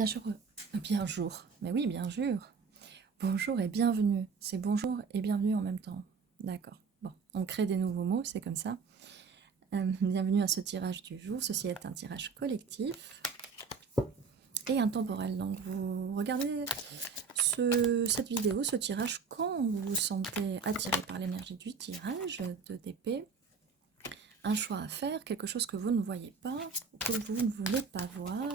Bien sûr, bien jour. Mais oui, bien sûr. Bonjour et bienvenue. C'est bonjour et bienvenue en même temps. D'accord. Bon, on crée des nouveaux mots, c'est comme ça. Bienvenue à ce tirage du jour. Ceci est un tirage collectif et intemporel. Donc vous regardez cette vidéo, ce tirage, quand vous vous sentez attiré par l'énergie du tirage de d'épée. Un choix à faire, quelque chose que vous ne voyez pas, que vous ne voulez pas voir.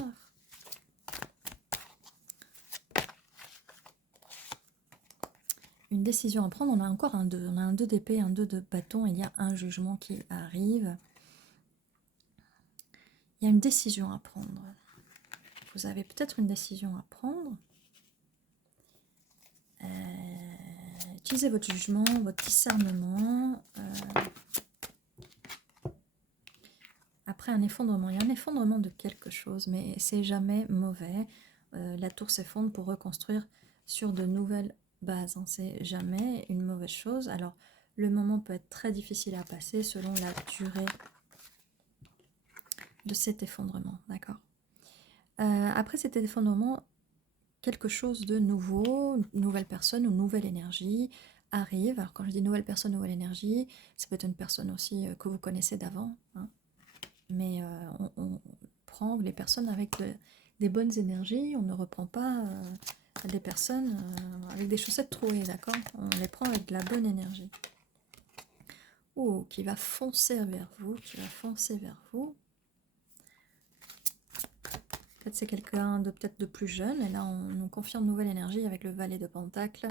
Une décision à prendre, on a encore un 2. On a un 2 d'épée, un 2 de bâton, il y a un jugement qui arrive. Il y a une décision à prendre. Vous avez peut-être une décision à prendre. Utilisez votre jugement, votre discernement. Après un effondrement, il y a un effondrement de quelque chose, mais c'est jamais mauvais. La tour s'effondre pour reconstruire sur de nouvelles bases. Hein. C'est jamais une mauvaise chose. Alors, le moment peut être très difficile à passer selon la durée de cet effondrement, d'accord. Après cet effondrement, quelque chose de nouveau, une nouvelle personne ou nouvelle énergie arrive. Alors quand je dis nouvelle personne, nouvelle énergie, ça peut être une personne aussi que vous connaissez d'avant, hein. Mais on prend les personnes avec des bonnes énergies, on ne reprend pas des personnes avec des chaussettes trouées, d'accord. On les prend avec de la bonne énergie. Ou qui va foncer vers vous, qui va foncer vers vous. Peut-être c'est quelqu'un de peut-être de plus jeune, et là on nous confirme une nouvelle énergie avec le valet de Pentacle.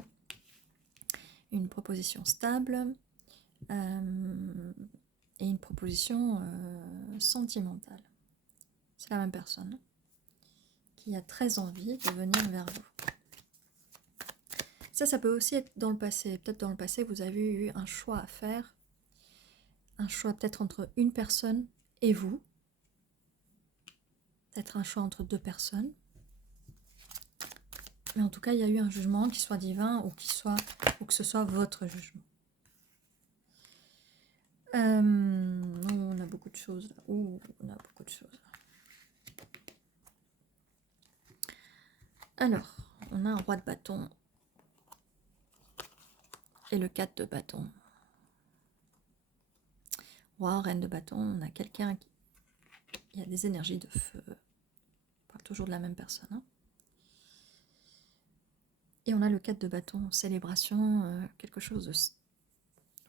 Une proposition stable et une proposition sentimentale. C'est la même personne qui a très envie de venir vers vous. Ça peut aussi être dans le passé. Peut-être dans le passé, vous avez eu un choix à faire. Un choix peut-être entre une personne et vous. Peut-être un choix entre deux personnes. Mais en tout cas, il y a eu un jugement, qui soit divin ou que ce soit votre jugement. On a beaucoup de choses là. Ouh, on a beaucoup de choses. Alors, on a un roi de bâton et le 4 de bâton. Roi, reine de bâton, on a quelqu'un qui... Il y a des énergies de feu. On parle toujours de la même personne. Hein. Et on a le 4 de bâton, célébration, quelque chose de...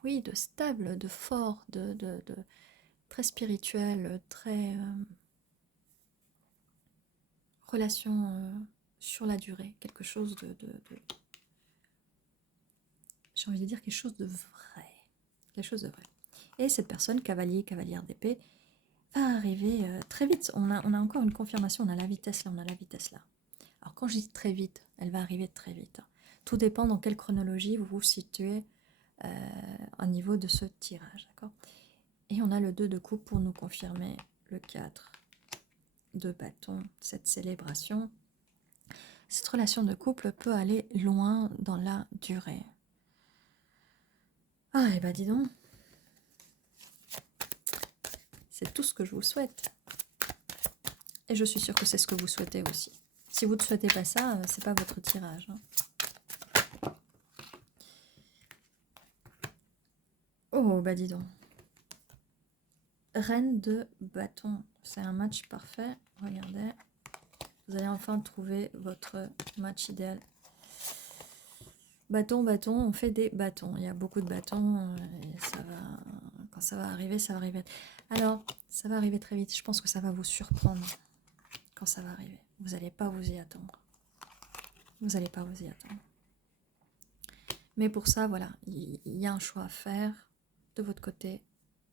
Oui, de stable, de fort, de très spirituel, très... relation sur la durée. Quelque chose de j'ai envie de dire quelque chose de vrai. Quelque chose de vrai. Et cette personne, cavalier, cavalière d'épée, va arriver très vite. On a encore une confirmation, on a la vitesse là, on a la vitesse là. Alors quand je dis très vite, elle va arriver très vite. Tout dépend dans quelle chronologie vous vous situez au niveau de ce tirage, d'accord. Et on a le 2 de coupe pour nous confirmer le 4 de bâton, cette célébration. Cette relation de couple peut aller loin dans la durée. Ah, et bah dis donc, c'est tout ce que je vous souhaite. Et je suis sûre que c'est ce que vous souhaitez aussi. Si vous ne souhaitez pas ça, c'est pas votre tirage. Hein. Oh, bah dis donc. Reine de bâton. C'est un match parfait. Regardez. Vous allez enfin trouver votre match idéal. Bâton, bâton, on fait des bâtons. Il y a beaucoup de bâtons. Et ça va... Quand ça va arriver, ça va arriver. Alors, ça va arriver très vite. Je pense que ça va vous surprendre quand ça va arriver. Vous n'allez pas vous y attendre. Vous n'allez pas vous y attendre. Mais pour ça, voilà, il y a un choix à faire de votre côté,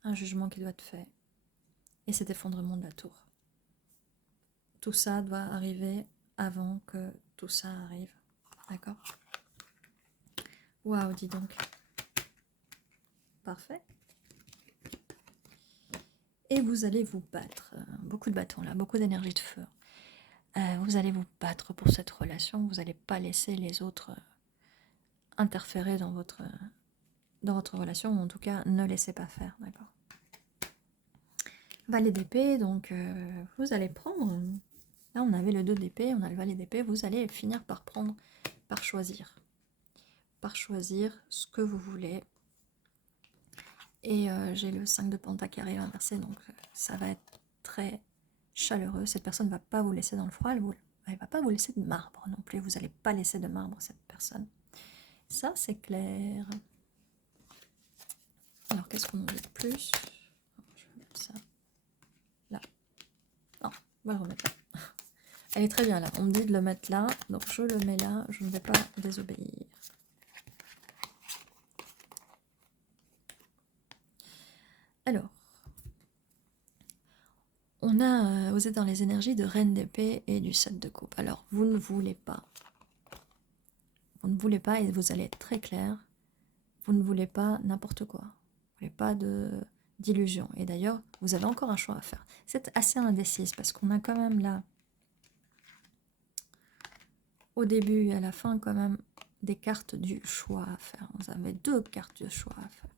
un jugement qui doit être fait, et cet effondrement de la tour. Tout ça doit arriver avant que tout ça arrive, d'accord? Waouh, dis donc. Parfait. Et vous allez vous battre, beaucoup de bâtons là, beaucoup d'énergie de feu. Vous allez vous battre pour cette relation, vous n'allez pas laisser les autres interférer dans votre relation, ou en tout cas, ne laissez pas faire, d'accord? Valet d'épée, donc vous allez prendre Là, on avait le 2 d'épée, on a le valet d'épée. Vous allez finir par prendre, par choisir ce que vous voulez. Et j'ai le 5 de pentacle qui arrive inversé, donc ça va être très chaleureux. Cette personne ne va pas vous laisser dans le froid, elle ne va pas vous laisser de marbre non plus. Vous n'allez pas laisser de marbre cette personne. Ça, c'est clair. Alors, qu'est-ce qu'on en dit de plus? Je vais mettre ça là. Non, on va le remettre là. Elle est très bien là. On me dit de le mettre là, donc je le mets là. Je ne vais pas désobéir. Alors, on a, vous êtes dans les énergies de reine d'épée et du 7 de coupe. Alors, vous ne voulez pas, et vous allez être très clair, vous ne voulez pas n'importe quoi. Vous ne voulez pas d'illusion. Et d'ailleurs, vous avez encore un choix à faire. C'est assez indécise parce qu'on a quand même là, au début et à la fin, quand même, des cartes du choix à faire. Vous avez 2 cartes de choix à faire.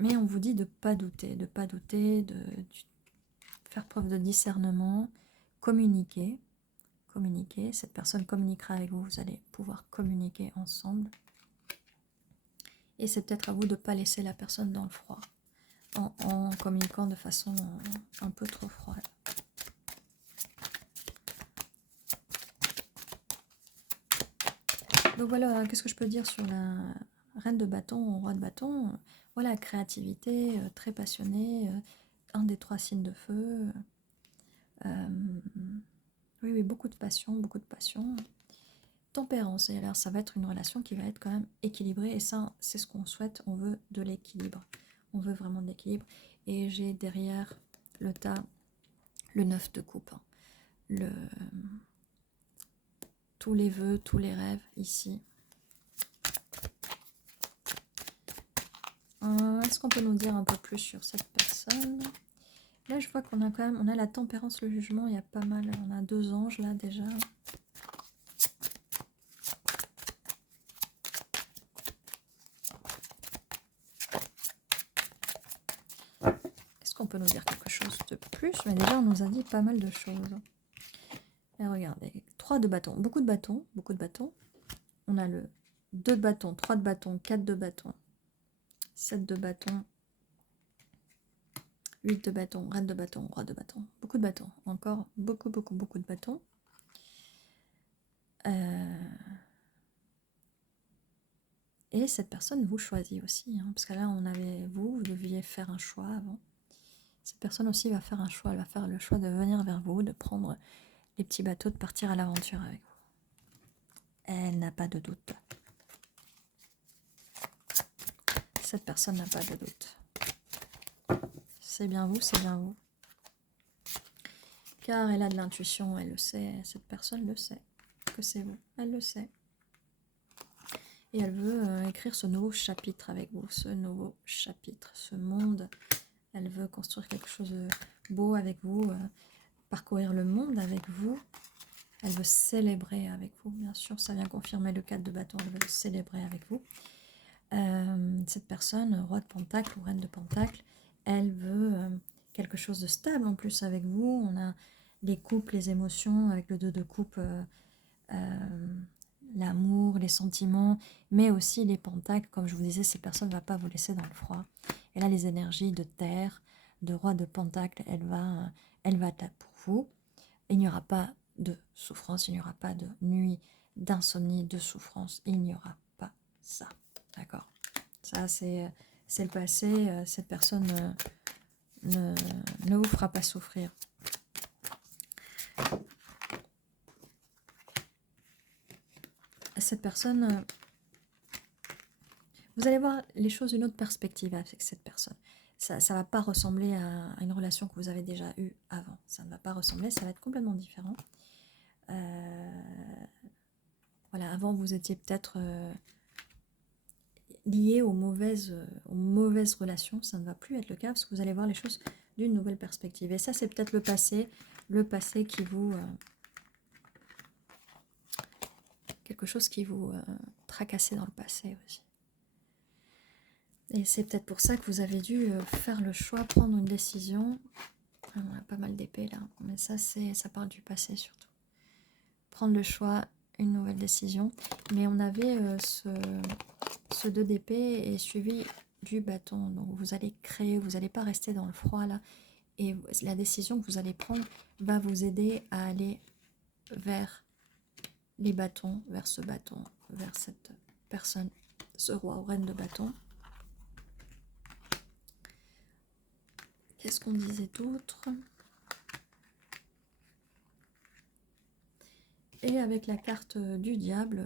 Mais on vous dit de ne pas douter, de faire preuve de discernement, communiquer. Cette personne communiquera avec vous, vous allez pouvoir communiquer ensemble. Et c'est peut-être à vous de ne pas laisser la personne dans le froid, en communiquant de façon un peu trop froide. Donc voilà, qu'est-ce que je peux dire sur la reine de bâton, roi de bâton? Voilà, créativité, très passionné, un des 3 signes de feu. Oui, beaucoup de passion, Tempérance, et alors ça va être une relation qui va être quand même équilibrée, et ça, c'est ce qu'on souhaite, on veut de l'équilibre. On veut vraiment de l'équilibre. Et j'ai derrière le tas, le 9 de coupe. Tous les vœux, tous les rêves ici. Est-ce qu'on peut nous dire un peu plus sur cette personne? Là, je vois qu'on a quand même, on a la tempérance, le jugement, il y a pas mal, on a 2 anges là déjà. Est-ce qu'on peut nous dire quelque chose de plus? Mais déjà, on nous a dit pas mal de choses. Et regardez, 3 de bâton, beaucoup de bâtons, On a le 2 de bâton, 3 de bâton, 4 de bâton, 7 de bâton, 8 de bâton, reine de bâton, roi de bâton. Beaucoup de bâtons, encore beaucoup de bâtons. Et cette personne vous choisit aussi, hein, parce que là, vous deviez faire un choix avant. Cette personne aussi va faire un choix, elle va faire le choix de venir vers vous, de prendre les petits bateaux, de partir à l'aventure avec vous. Elle n'a pas de doute. Cette personne n'a pas de doute. C'est bien vous, c'est bien vous. Car elle a de l'intuition, elle le sait, cette personne le sait, que c'est vous, elle le sait. Et elle veut écrire ce nouveau chapitre avec vous, ce nouveau chapitre, ce monde. Elle veut construire quelque chose de beau avec vous, parcourir le monde avec vous. Elle veut célébrer avec vous, bien sûr, ça vient confirmer le 4 de bâton, elle veut célébrer avec vous. Cette personne, roi de pentacle ou reine de pentacle, elle veut quelque chose de stable en plus avec vous. On a les couples, les émotions, avec le 2 de coupe, l'amour, les sentiments, mais aussi les pentacles. Comme je vous disais, ces personnes ne vont pas vous laisser dans le froid. Et là, les énergies de terre, de roi de pentacle, elle va être là pour vous. Il n'y aura pas de souffrance, il n'y aura pas de nuit, d'insomnie, de souffrance. Il n'y aura pas ça. D'accord? Ça, c'est le passé. Cette personne ne vous fera pas souffrir. Cette personne, vous allez voir les choses d'une autre perspective avec cette personne. Ça ne va pas ressembler à une relation que vous avez déjà eue avant. Ça ne va pas ressembler, ça va être complètement différent. Voilà, avant vous étiez peut-être lié aux mauvaises relations. Ça ne va plus être le cas parce que vous allez voir les choses d'une nouvelle perspective. Et ça, c'est peut-être le passé qui vous... quelque chose qui vous tracassait dans le passé aussi. Et c'est peut-être pour ça que vous avez dû faire le choix, prendre une décision. Ah, on a pas mal d'épées là, mais ça parle du passé surtout. Prendre le choix, une nouvelle décision. Mais on avait ce 2 d'épée est suivi du bâton. Donc vous allez créer, vous n'allez pas rester dans le froid là. Et la décision que vous allez prendre va vous aider à aller vers les bâtons, vers ce bâton, vers cette personne, ce roi ou reine de bâton. Qu'est-ce qu'on disait d'autre? Et avec la carte du diable,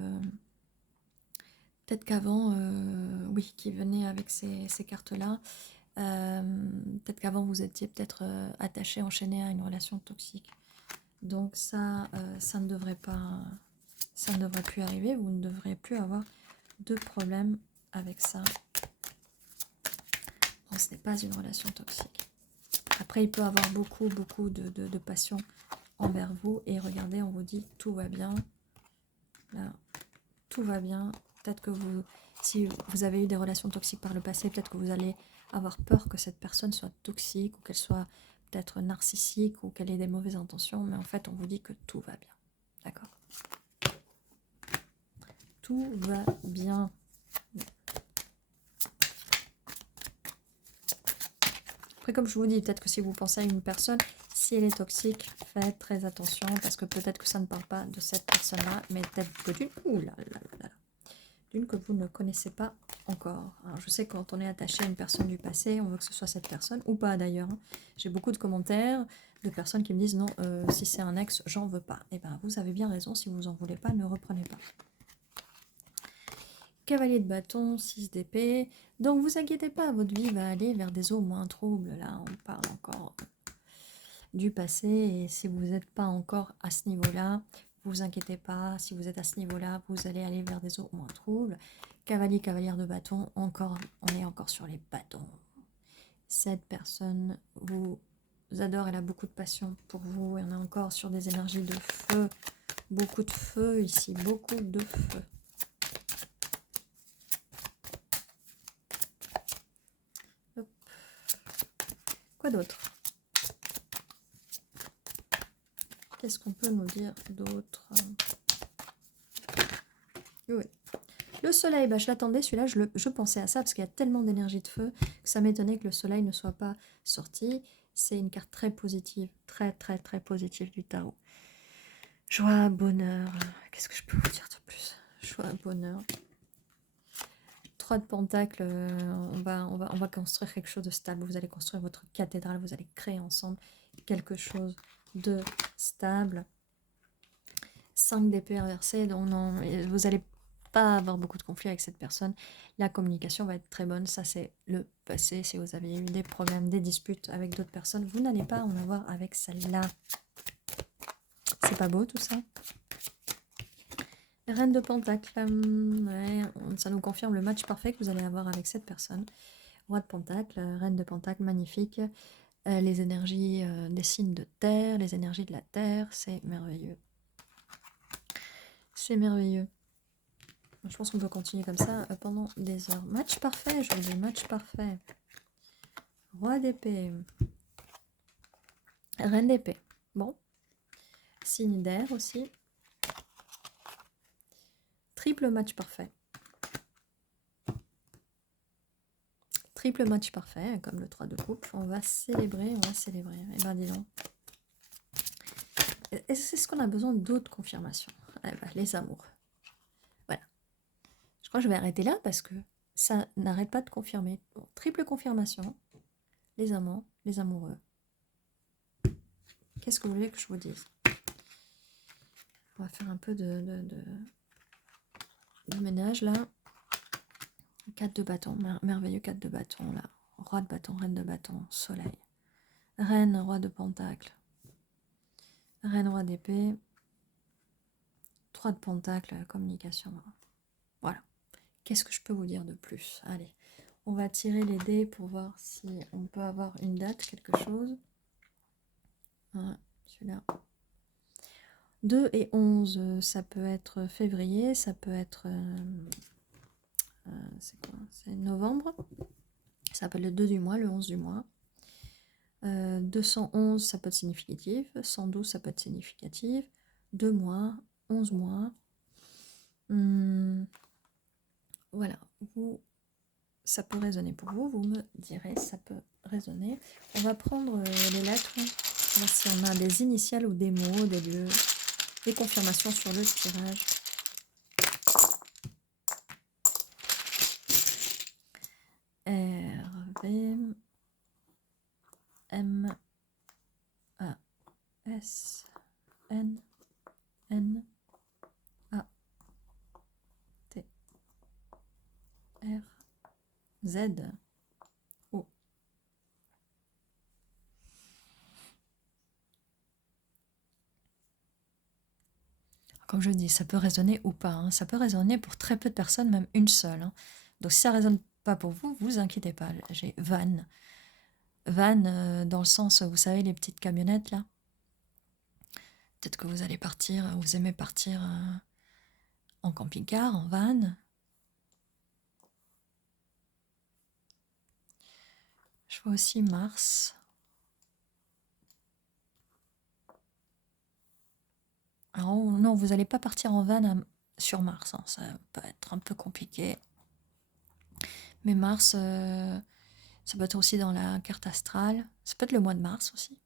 peut-être qu'avant, oui, qui venait avec ces cartes-là, peut-être qu'avant vous étiez peut-être attaché, enchaîné à une relation toxique. Donc ça ne devrait pas, ça ne devrait plus arriver. Vous ne devrez plus avoir de problème avec ça. Bon, ce n'est pas une relation toxique. Après, il peut avoir beaucoup de passion envers vous. Et regardez, on vous dit tout va bien. Là, tout va bien. Peut-être que vous, si vous avez eu des relations toxiques par le passé, peut-être que vous allez avoir peur que cette personne soit toxique ou qu'elle soit peut-être narcissique ou qu'elle ait des mauvaises intentions. Mais en fait, on vous dit que tout va bien. D'accord? Tout va bien. Après, comme je vous dis, peut-être que si vous pensez à une personne, si elle est toxique, faites très attention parce que peut-être que ça ne parle pas de cette personne-là, mais peut-être que d'une que vous ne connaissez pas encore. Alors, je sais que quand on est attaché à une personne du passé, on veut que ce soit cette personne, ou pas d'ailleurs. J'ai beaucoup de commentaires de personnes qui me disent non, si c'est un ex, j'en veux pas. Eh bien, vous avez bien raison, si vous en voulez pas, ne reprenez pas. Cavalier de bâton, 6 d'épée. Donc vous inquiétez pas, votre vie va aller vers des eaux moins troubles. Là, on parle encore du passé. Et si vous n'êtes pas encore à ce niveau-là, vous inquiétez pas. Si vous êtes à ce niveau-là, vous allez aller vers des eaux moins troubles. Cavalier, cavalière de bâton, encore, on est encore sur les bâtons. Cette personne vous adore, elle a beaucoup de passion pour vous. Et on est encore sur des énergies de feu. Beaucoup de feu ici, beaucoup de feu. Hop. Quoi d'autre? Qu'est-ce qu'on peut nous dire d'autre? Oui. Le soleil, bah, je l'attendais, celui-là, je pensais à ça parce qu'il y a tellement d'énergie de feu que ça m'étonnait que le soleil ne soit pas sorti. C'est une carte très positive, très positive du tarot. Joie, bonheur, qu'est-ce que je peux vous dire de plus? Joie, bonheur. 3 de pentacles, on va construire quelque chose de stable. Vous allez construire votre cathédrale, vous allez créer ensemble quelque chose de stable. 5 d'épée inversée, donc non, vous n'allez pas avoir beaucoup de conflits avec cette personne. La communication va être très bonne, ça c'est le passé. Si vous avez eu des problèmes, des disputes avec d'autres personnes, vous n'allez pas en avoir avec celle-là. C'est pas beau tout ça? Reine de Pentacle, ouais, ça nous confirme le match parfait que vous allez avoir avec cette personne. Roi de Pentacle, Reine de Pentacle, magnifique. Les énergies des signes de terre, les énergies de la terre, c'est merveilleux. C'est merveilleux. Je pense qu'on peut continuer comme ça pendant des heures. Match parfait, je vous dis, match parfait. Roi d'épée. Reine d'épée. Bon. Signe d'air aussi. Triple match parfait. Triple match parfait, comme le 3 de coupe. On va célébrer, on va célébrer. Eh ben dis donc. Est-ce qu'on a besoin d'autres confirmations? Eh ben, les amours. Voilà. Je crois que je vais arrêter là parce que ça n'arrête pas de confirmer. Bon, triple confirmation. Les amants, les amoureux. Qu'est-ce que vous voulez que je vous dise? On va faire un peu de ménage là. 4 de bâton, merveilleux 4 de bâton là. Roi de bâton, reine de bâton, soleil. Reine, roi de pentacle. Reine, roi d'épée. 3 de pentacle, communication. Voilà. Qu'est-ce que je peux vous dire de plus? Allez, on va tirer les dés pour voir si on peut avoir une date, quelque chose. Voilà, celui-là. 2 et 11, ça peut être février, ça peut être c'est quoi? C'est novembre. Ça s'appelle le 2 du mois, le 11 du mois. 211, ça peut être significatif. 112, ça peut être significatif. 2 mois, 11 mois. Voilà, ça peut résonner pour vous. Vous me direz, ça peut résonner. On va prendre les lettres, voir si on a des initiales ou des mots, des lieux, des confirmations sur le tirage. R, V, M, A, S, N, N, A, T, R, Z, O. Comme je dis, ça peut résonner ou pas. Hein. Ça peut résonner pour très peu de personnes, même une seule. Hein. Donc si ça ne résonne pas pour vous, vous inquiétez pas. J'ai van. Van dans le sens, vous savez, les petites camionnettes là. Peut-être que vous allez partir, vous aimez partir en camping-car, en van. Je vois aussi Mars. Alors non, vous n'allez pas partir en van sur Mars. Hein. Ça peut être un peu compliqué. Mais Mars, ça peut être aussi dans la carte astrale. Ça peut être le mois de mars aussi.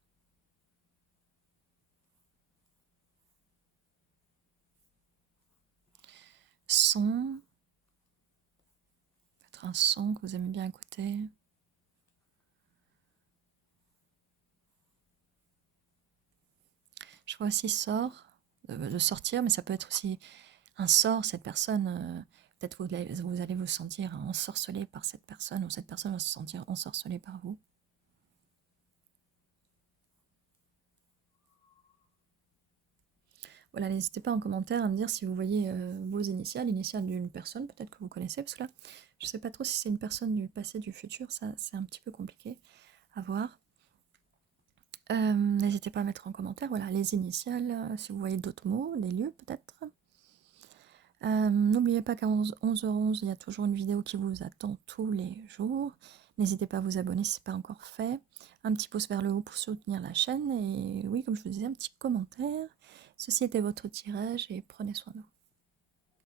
Son. Peut-être un son que vous aimez bien écouter. Je vois aussi sort, de sortir, mais ça peut être aussi un sort, cette personne, peut-être vous allez vous sentir ensorcelé par cette personne, ou cette personne va se sentir ensorcelée par vous. Voilà, n'hésitez pas en commentaire à me dire si vous voyez vos initiales, l'initiale d'une personne, peut-être que vous connaissez, parce que là, je ne sais pas trop si c'est une personne du passé, du futur, ça c'est un petit peu compliqué à voir. N'hésitez pas à mettre en commentaire, voilà, les initiales, si vous voyez d'autres mots, des lieux peut-être. N'oubliez pas qu'à 11h11, il y a toujours une vidéo qui vous attend tous les jours. N'hésitez pas à vous abonner si ce n'est pas encore fait. Un petit pouce vers le haut pour soutenir la chaîne. Et oui, comme je vous disais, un petit commentaire. Ceci était votre tirage et prenez soin de vous.